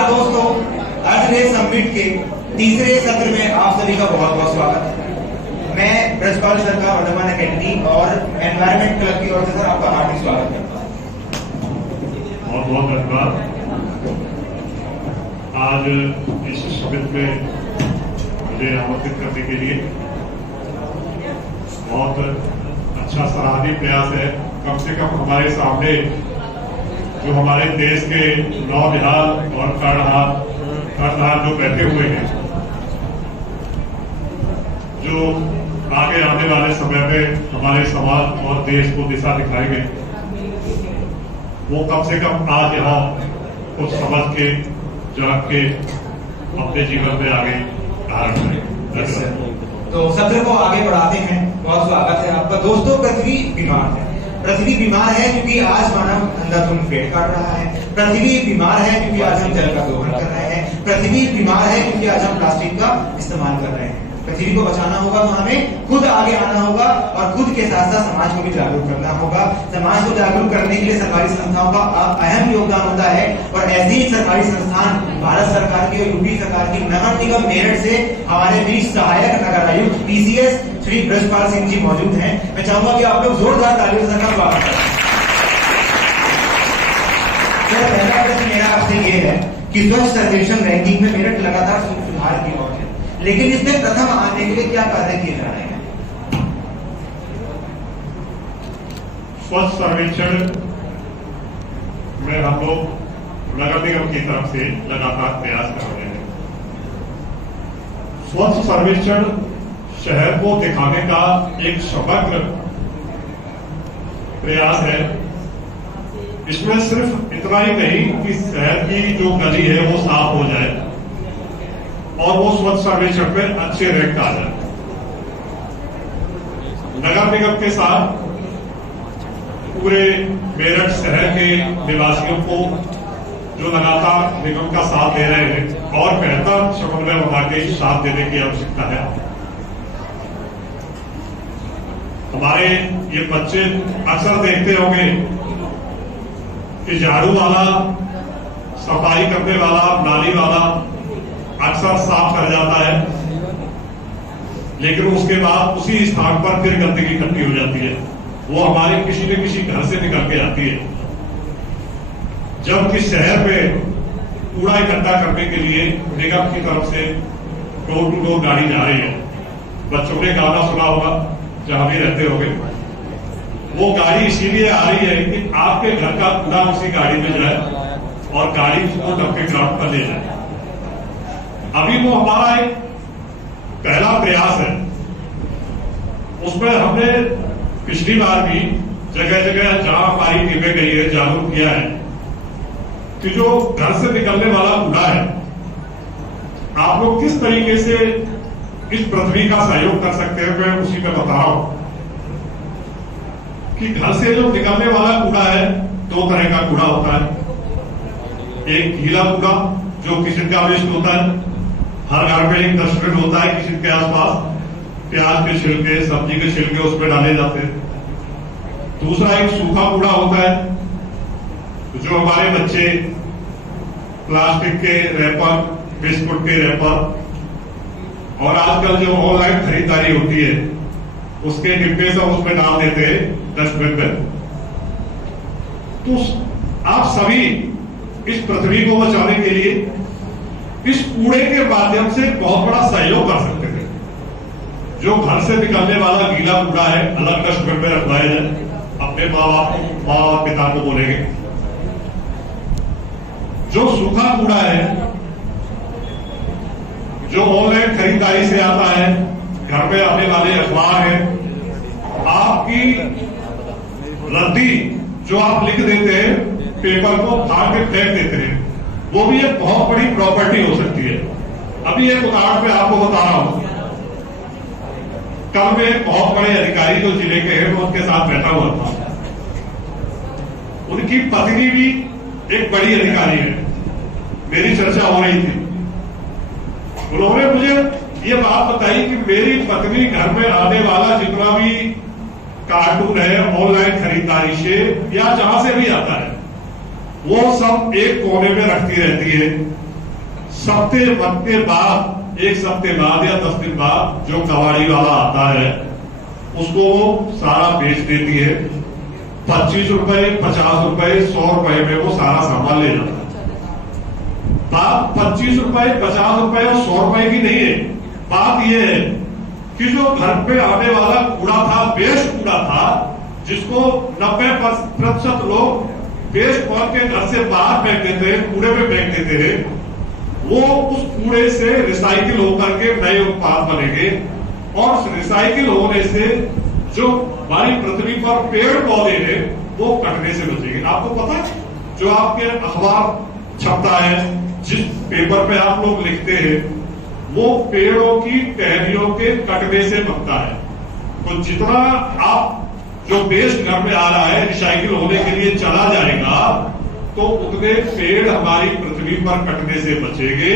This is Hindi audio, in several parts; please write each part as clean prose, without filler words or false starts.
नमस्कार दोस्तों, अर्थ समिट के तीसरे सत्र में आप सभी का बहुत बहुत स्वागत है। मैं ब्रजपाल सर का वर्धमान अकेडमी और एनवायरमेंट क्लब की ओर से सर आपका हार्दिक स्वागत करता हूँ। बहुत बहुत धन्यवाद। आज इस समिट में मुझे आमंत्रित करने के लिए बहुत अच्छा सराहनीय प्रयास है। कम से कम हमारे सामने जो हमारे देश के नौनिहाल और कर्णधार जो बैठे हुए हैं, जो आगे आने वाले समय में हमारे समाज और देश को दिशा दिखाएंगे, वो कम से कम आज यहाँ कुछ समझ के जाग के अपने जीवन में आगे धारण करें। तो सत्र को आगे बढ़ाते हैं। बहुत स्वागत है आपका। दोस्तों, पृथ्वी बीमार है। पृथ्वी बीमार है क्योंकि आज मानव अंधाधुंध पेड़ काट रहा है। पृथ्वी बीमार है क्योंकि आज हम जल का दोहन कर रहे हैं। पृथ्वी बीमार है क्योंकि आज हम प्लास्टिक का इस्तेमाल कर रहे हैं। पृथ्वी को बचाना होगा तो हमें खुद आगे आना होगा और खुद के साथ साथ समाज को भी जागरूक करना होगा। समाज को जागरूक करने के लिए सरकारी संस्थाओं का अहम योगदान होता है और ऐसे ही सरकारी संस्थान भारत सरकार की और यूपी सरकार की नगर निगम मेरठ से हमारे बीच सहायक नगर आयुक्त पीसीएस श्री ब्रजपाल सिंह जी मौजूद हैं। मैं चाहूंगा कि आप लोग जोरदार तालियों से उनका स्वागत करें। पहला प्रश्न मेरा आपसे ये है कि स्वच्छ सर्वेक्षण रैंकिंग में मेरठ लगातार सुधार की ओर है, लेकिन इसमें प्रथम आने के लिए क्या कार्य किए जा रहे हैं? स्वच्छ सर्वेक्षण में हम लोग नगर निगम की तरफ से लगातार प्रयास कर रहे हैं। स्वच्छ सर्वेक्षण शहर को दिखाने का एक समग्र प्रयास है। इसमें सिर्फ इतना ही नहीं कि शहर की जो गली है वो साफ हो जाए और वो स्वच्छ सर्वेक्षण में अच्छे रैंक आ जाए। नगर निगम के साथ पूरे मेरठ शहर के निवासियों को जो लगातार निगम का साथ दे रहे हैं और बेहतर समन्वय बना के साथ देने की आवश्यकता है। हमारे ये बच्चे अक्सर देखते होंगे कि झाड़ू वाला, सफाई करने वाला, नाली वाला अक्सर साफ कर जाता है, लेकिन उसके बाद उसी स्थान पर फिर गंदगी इकट्ठी हो जाती है। वो हमारे किसी न किसी घर से निकल के आती है। जबकि शहर में कूड़ा इकट्ठा करने के लिए निगम की तरफ से डोर टू डोर गाड़ी जा रही है। बच्चों ने गाना सुना होगा, जहां भी रहते होंगे। वो गाड़ी इसीलिए आ रही है कि आपके घर का कूड़ा उसी गाड़ी में जाए और गाड़ी उसको डंपिंग ग्राउंड पर ले जाए। अभी वो हमारा एक पहला प्रयास है। उसमें हमने पिछली बार भी जगह जगह जहां हमारी टीमें गई है जागरूक किया है कि जो घर से निकलने वाला कूड़ा है, आप लोग किस तरीके से इस पृथ्वी का सहयोग कर सकते हैं। मैं उसी में बता रहा हूं कि घर से जो निकलने वाला कूड़ा है, दो तरह का कूड़ा होता है। एक गीला कूड़ा जो किचन का वेस्ट होता है, हर घर में एक डस्टबिन होता है किचन के आसपास, प्याज के छिलके, सब्जी के छिलके उसमें डाले जाते हैं। दूसरा एक सूखा कूड़ा होता है, जो हमारे बच्चे प्लास्टिक के रैपर, बिस्कुट के रैपर और आजकल जो ऑनलाइन खरीदारी होती है उसके डिब्बे सब उसमें डाल देते हैं डस्टबिन में। तो आप सभी इस पृथ्वी को बचाने के लिए इस कूड़े के माध्यम से बहुत बड़ा सहयोग कर सकते थे। जो घर से निकलने वाला गीला कूड़ा है, अलग डस्टबिन में रखवाया जाए। अपने माँ और पिता को बोलेंगे। जो सूखा कूड़ा है, जो ऑनलाइन खरीदारी से आता है, घर में आने वाले अखबार है, आपकी रद्दी जो आप लिख देते हैं, पेपर को फाड़ के फेंक देते हैं, वो भी एक बहुत बड़ी प्रॉपर्टी हो सकती है। अभी एक उदाहरण मैं आपको बता रहा हूं। कल में एक बहुत बड़े अधिकारी जो जिले के हैं, उनके साथ बैठा हुआ था। उनकी पत्नी भी एक बड़ी अधिकारी है। मेरी चर्चा हो रही थी। उन्होंने मुझे ये बात बताई कि मेरी पत्नी घर में आने वाला जितना भी कार्टून है ऑनलाइन खरीदारी से या जहां से भी आता है, वो सब एक कोने में रखती रहती है सप्ते वक्त के बाद, एक सप्ते बाद या 10 दिन बाद जो कबाड़ी वाला आता है उसको वो सारा बेच देती है। 25 रुपए, 50 रुपए, 100 रुपए में वो सारा सामान ले जाता है। बात 25 रुपए, 50 रुपए और 100 रुपए की नहीं है। बात यह है कि जो घर पे आने वाला कूड़ा था, वेस्ट कूड़ा था, जिसको 90% लोग वेस्ट कौन के घर से बाहर फेंक देते हैं, कूड़े में फेंक देते हैं, वो उस कूड़े से रिसाइकिल होकर के नए उत्पाद बनेंगे और रिसाइकिल होने से जो हमारी पृथ्वी पर पेड़ पौधे हैं वो कटने से बचेंगे। आपको पता है जो आपके अखबार छपता है, जिस पेपर पे आप लोग लिखते हैं, वो पेड़ों की टहनियों के कटने से बनता है। तो जितना आप जो वेस्ट घर में आ रहा है रिसाइकिल होने के लिए चला जाएगा, तो उतने पेड़ हमारी पृथ्वी पर कटने से बचेंगे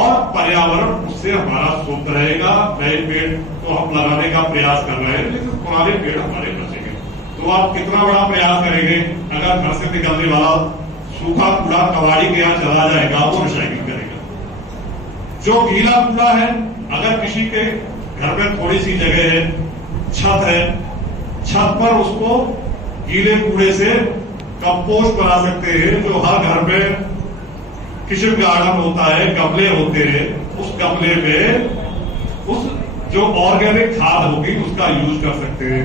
और पर्यावरण उससे हमारा शुद्ध रहेगा। नए पेड़ तो हम लगाने का प्रयास कर रहे हैं, लेकिन पुराने पेड़ हमारे बचेंगे। तो आप कितना बड़ा प्रयास करेंगे? अगर घर से निकलने वाला सूखा कूड़ा कबाड़ी के यहाँ चला जाएगा, वो रिसाइकिल करेगा। जो गीला कूड़ा है, अगर किसी के घर में थोड़ी सी जगह है, छत है, छत पर उसको गीले कूड़े से कंपोस्ट बना सकते हैं। जो हर घर में किचन गार्डन होता है, गमले होते हैं, उस गमले में उस जो ऑर्गेनिक खाद होगी उसका यूज कर सकते हैं।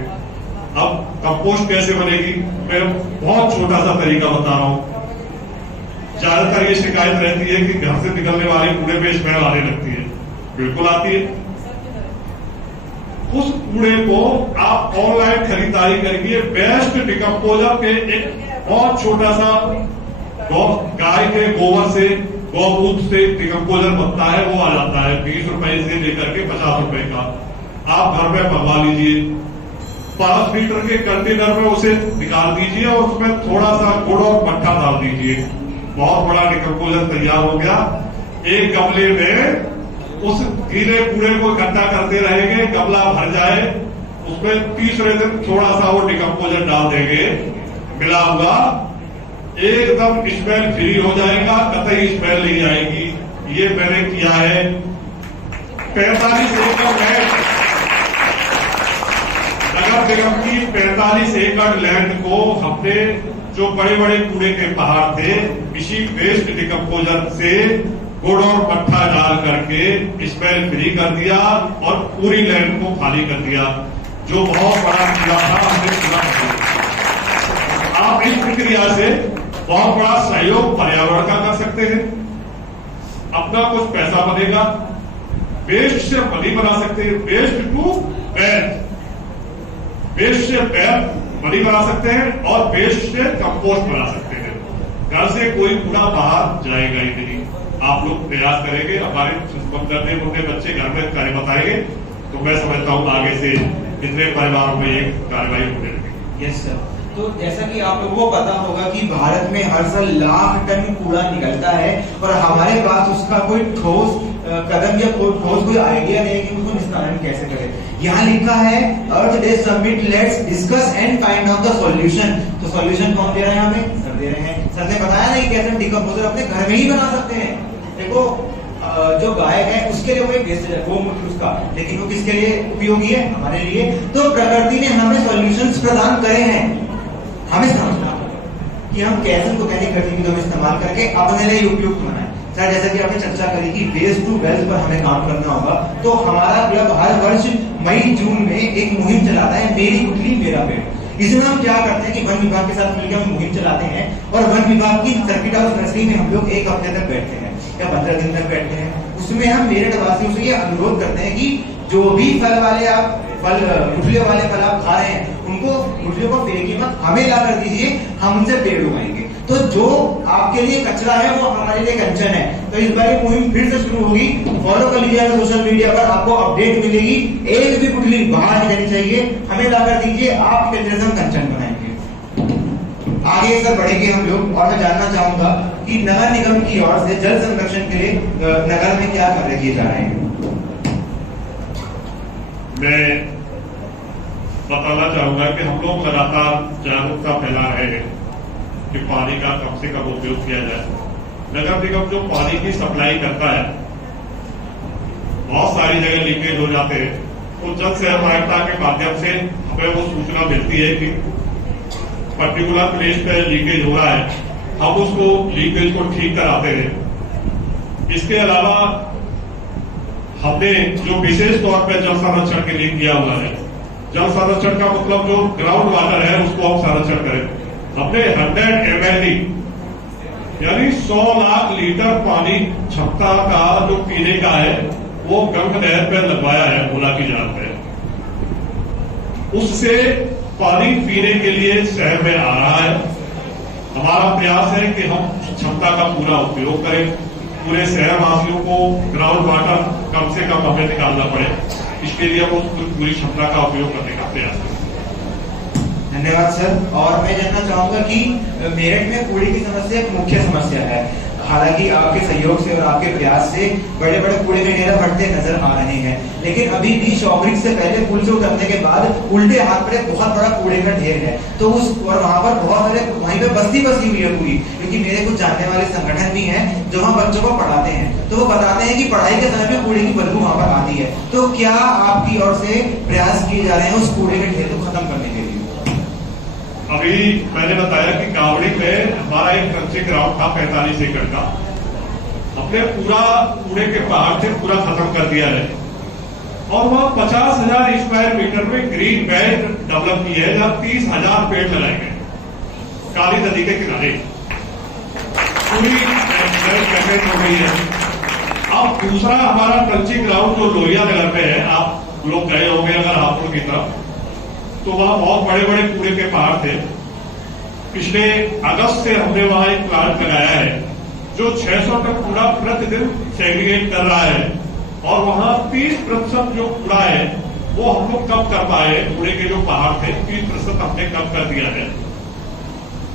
अब कंपोस्ट कैसे बनेगी, मैं बहुत छोटा सा तरीका बता रहा हूं। ज्यादातर ये शिकायत रहती है कि घर से निकलने वाले कूड़े में स्मेल आने लगती है। बिल्कुल आती है। उस कूड़े को आप ऑनलाइन खरीदारी करेंगे, बेस्ट डिकम्पोजर के एक बहुत छोटा सा गाय के गोबर से, गौमूत्र से डिकम्पोजर बनता है, वो आ जाता है 20 रुपए से लेकर के 50 रुपए का। आप घर में मंगवा लीजिए, 5 लीटर के कंटेनर में उसे निकाल दीजिए और उसमें थोड़ा सा गुड़ और मट्ठा डाल दीजिए। बहुत बड़ा डिकम्पोजर तैयार हो गया। एक गमले में उस गीले कूड़े को इकट्ठा करते रहेंगे, गमला भर जाए, उसमें तीसरे दिन थोड़ा सा वो डिकम्पोजर डाल देंगे, मिला हुआ, एकदम स्मेल फ्री हो जाएगा, कतई स्मेल नहीं आएगी। ये मैंने किया है। 45 एकड़ लैंड, नगर निगम की 45 एकड़ लैंड को हमने, जो बड़े बड़े कूड़े के पहाड़ थे, इसी वेस्ट डिकम्पोजर से गुड़ और मट्ठा डाल करके स्मेल फ्री कर दिया और पूरी लैंड को खाली कर दिया। जो बहुत बड़ा किया था हमने पूरा कर दिया। आप इस प्रक्रिया से बहुत बड़ा सहयोग पर्यावरण का कर सकते हैं, अपना कुछ पैसा बनेगा, वेस्ट से मनी बना सकते हैं, वेस्ट टू वेल्थ, वेस्ट से वेल्थ मनी बना सकते हैं और वेस्ट से कंपोस्ट बना सकते हैं। घर से कोई कूड़ा बाहर जाएगा ही नहीं। आप लोग प्रयास करेंगे, हमारे नन्हे मुन्ने बच्चे घर में कार्य बताएंगे, तो मैं समझता हूँ आगे से कितने परिवारों में एक कार्यवाही होने लगेगी। Yes sir. तो जैसा कि आप लोगों को पता होगा कि भारत में हर साल लाख टन कूड़ा निकलता है और हमारे पास उसका कोई ठोस कदम या ठोस कोई आइडिया नहीं है कि उसको निस्तारण कैसे करें। यहाँ लिखा है earth day summit, let's discuss and find out the solution. तो सॉल्यूशन कौन दे रहे हैं हमें? सर दे रहे हैं। सर ने बताया नहीं कैसे हम डिकम्पोजर अपने घर में ही बना सकते हैं। देखो जो गाय है उसके लिए वो एक वेस्टेज है, गोमूत्र उसका, लेकिन वो किसके लिए उपयोगी है? हमारे लिए। तो प्रकृति ने हमें सॉल्यूशंस प्रदान करे हैं, हमें समझना कि हम कैसे उनको कैसे गतिविधियों में इस्तेमाल करके अपने लिए उपयुक्त बनाएं। सर जैसा कि आपने चर्चा करी कि वेस्ट टू वेल्थ पर हमें काम करना होगा, तो हमारा क्लब हर वर्ष मई जून में एक मुहिम चलाता है, मेरी गुठली मेरा पेड़। इसमें हम क्या करते हैं कि वन विभाग के साथ मिलकर हम मुहिम चलाते हैं और वन विभाग की सर्किट हाउस नर्सरी में हम लोग एक हफ्ते तक बैठते हैं या 15 दिन तक बैठते हैं। उसमें हम मेरठ वासियों से ये अनुरोध करते हैं कि जो भी फल वाले आप गुठलियों वाले फल आप खा रहे हैं, उनको गुठलियों को फेंकिए मत, हमें ला कर दीजिए, हम उनसे पेड़ उगाएंगे। तो जो आपके लिए कचरा है वो हमारे लिए कंचन है। तो इस बार मुहिम फिर से शुरू होगी, फॉलो कर लीजिएगा सोशल मीडिया पर, आपको अपडेट मिलेगी। एक भी गुठली बाहर नहीं जानी चाहिए, हमें ला कर दीजिए, आप हम कंचन बनाएंगे। आगे सर बढ़ेंगे हम लोग, और मैं जानना चाहूंगा कि नगर निगम की ओर से जल संरक्षण के लिए नगर में क्या कार्य किए जा रहे हैं? मैं बताना चाहूंगा कि हम लोग लगातार जागरूकता फैला रहे हैं कि पानी का कम से कम उपयोग किया जाए। नगर निगम जो पानी की सप्लाई करता है, बहुत सारी जगह लीकेज हो जाते हैं, तो जल सहभागिता के माध्यम से हमें वो सूचना मिलती है कि पर्टिकुलर प्लेस पे लीकेज हो रहा है, हम उसको लीकेज को ठीक कराते हैं। इसके अलावा हमने जो विशेष तौर पर जल संरक्षण के लिए किया हुआ है, जल संरक्षण का मतलब जो ग्राउंड वाटर है उसको हम संरक्षण करें। हमने 100 MLD यानी 100 लाख लीटर पानी क्षमता का जो पीने का है वो गंग नहर पे लगवाया है भोला की जहां पे। उससे पानी पीने के लिए शहर में आ रहा है। हमारा प्रयास है कि हम क्षमता का पूरा उपयोग करें, पूरे शहर वासियों को ग्राउंड वाटर कम से कम हमें निकालना पड़े, इसके लिए हम पूरी क्षमता का उपयोग करने का प्रयास करें। धन्यवाद सर। और मैं जानना चाहूंगा कि मेरठ में कूड़े की समस्या एक मुख्य समस्या है। हालांकि आपके सहयोग से और आपके प्रयास से बड़े बड़े कूड़े वगैरह बढ़ते नजर आ रहे हैं, लेकिन अभी भी शॉपरिंग से पहले पुल से उतरने के बाद उल्टे हाथ पर एक बहुत बड़ा कूड़े का ढेर है। तो उस और वहां पर बहुत सारे वहीं पे बस्ती बसी हुई है पूरी, क्योंकि मेरे कुछ जानने वाले संगठन भी हैं जो वहाँ बच्चों को पढ़ाते हैं, तो वो बताते हैं कि पढ़ाई के समय में कूड़े की बदबू वहां पर आती है। तो क्या आपकी ओर से प्रयास किए जा रहे हैं उस कूड़े के ढेर को खत्म करने के लिए? अभी मैंने बताया कि कावड़ी में हमारा एक कच्चे ग्राउंड था 45 एकड़ का, हमने पूरा कूड़े के पहाड़ से पूरा खत्म कर दिया है और वहां 50,000 स्क्वायर मीटर में ग्रीन बेल्ट डेवलप की है, जहां 30,000 पेड़ लगाए गए काली नदी के किनारे। पूरी कैपेट हो गई है। अब दूसरा हमारा ट्रंचिंग ग्राउंड जो लोहिया नगर में है, आप लोग गए होंगे अगर हापुड़ की तरफ, तो वहां बहुत बड़े बड़े कूड़े के पहाड़ थे। पिछले अगस्त से हमने वहां एक प्लांट लगाया है जो 600 टन कूड़ा प्रतिदिन सेग्रीगेट कर रहा है और वहां 30% जो कूड़ा है वो हम लोग कम कर पाए। कूड़े के जो पहाड़ थे 30% हमने कम कर दिया है।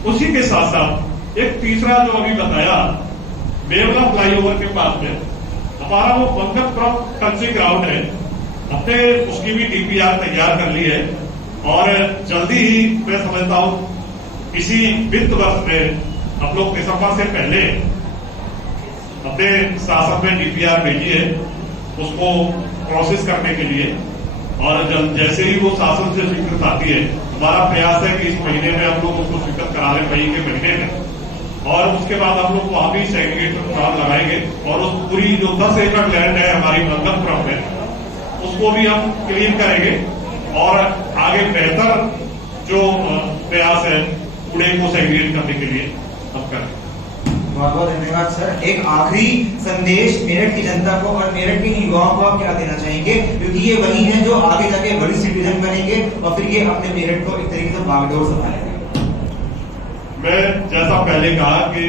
उसी के साथ साथ एक तीसरा जो अभी बताया मेवला फ्लाईओवर के पास में हमारा वो बंगतपुरम कच्चे ग्राउंड है, हमने उसकी भी DPR तैयार कर ली है और जल्दी ही मैं समझता हूं इसी वित्त वर्ष में हम लोग दिसंबर से पहले अपने शासन में DPR भेजी है उसको प्रोसेस करने के लिए, और जैसे ही वो शासन से स्वीकृत आती है हमारा प्रयास है कि इस महीने में हम लोग उसको स्वीकृत करा लें, मई के महीने में, और उसके बाद हम लोग वहां भी सेग्रीगेशन प्लांट लगाएंगे और उस पूरी जो 10 एकड़ लैंड है हमारी बंगतपुरम में उसको भी हम क्लीन करेंगे और आगे बेहतर जो प्रयास है कूड़े को सेग्रीगेट करने के लिए हम करें। बहुत बहुत धन्यवाद सर। एक आखिरी संदेश मेरठ की जनता को और मेरठ के युवाओं को आप क्या देना चाहेंगे, क्योंकि ये वही हैं जो आगे जाके बड़ी सिटीजन बनेंगे और फिर ये अपने मेरठ को एक तरीके से बागडोर संभालेंगे? मैं जैसा पहले कहा कि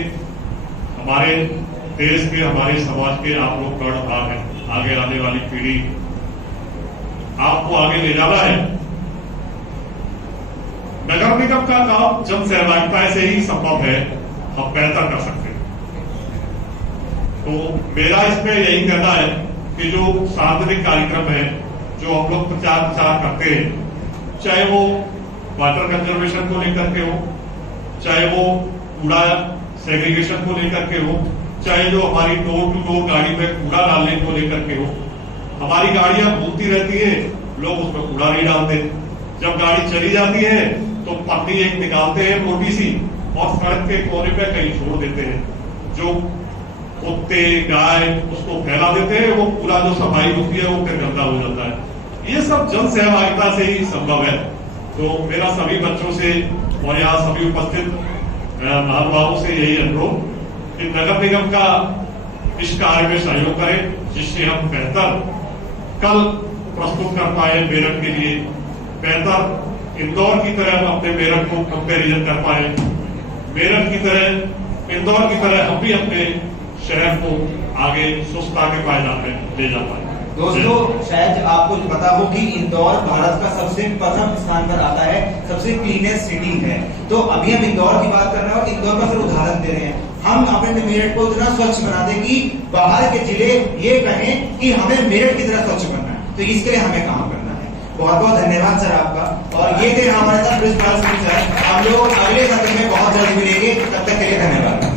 हमारे देश के हमारे समाज के आप लोग कर्णधार हैं, आगे आने वाली पीढ़ी आपको आगे ले जाना है। नगर निगम का काम जन सहभागिता से ही संभव है, हम बेहतर कर सकते हैं। तो मेरा इसमें यही कहना है कि जो सार्वजनिक कार्यक्रम है जो हम लोग प्रचार करते हैं, चाहे वो वाटर कंजर्वेशन को लेकर के हो, चाहे वो कूड़ा सेग्रीगेशन को लेकर के हो, चाहे जो हमारी डोर टू डोर गाड़ी में कूड़ा डालने को लेकर के हो, हमारी गाड़ियां घूमती रहती है, लोग उसमें कूड़ा नहीं डालते। जब गाड़ी चली जाती है तो पन्नी एक निकालते हैं मोटी सी और सड़क के कोने पे कहीं छोड़ देते हैं, जो कुत्ते गाय उसको फैला देते हैं, वो पूरा जो सफाई होती है वो फिर गंदा हो जाता है। ये सब जन सहभागिता से ही संभव है। तो मेरा सभी बच्चों से और यहाँ सभी उपस्थित महानुभावों से यही अनुरोध कि नगर निगम का इस कार्य में सहयोग करें, जिससे हम बेहतर कल प्रस्तुत कर पाए मेरठ के लिए, बेहतर इंदौर की तरह हम अपने मेरठ को कंपेरिजन कर पाए, मेरठ की तरह इंदौर की तरह हम भी अपने शहर को आगे सुस्ता के पायदान में ले जा पाए। दोस्तों, शायद आपको पता हो कि इंदौर भारत का सबसे प्रथम स्थान पर आता है, सबसे क्लीनेस्ट सिटी है। तो अभी हम इंदौर की बात कर रहे हैं और इंदौर का सिर्फ उदाहरण दे रहे हैं। हम अपने मेरठ को इतना स्वच्छ बना दें कि बाहर के जिले ये कहें कि हमें मेरठ की तरह स्वच्छ बनना है, तो इसके लिए हमें काम करना है। बहुत बहुत धन्यवाद सर आपका। और ये थे हमारे साथ प्रिंसिपल सर। हम लोग अगले सत्र में बहुत जल्द मिलेंगे, तब तक के लिए धन्यवाद।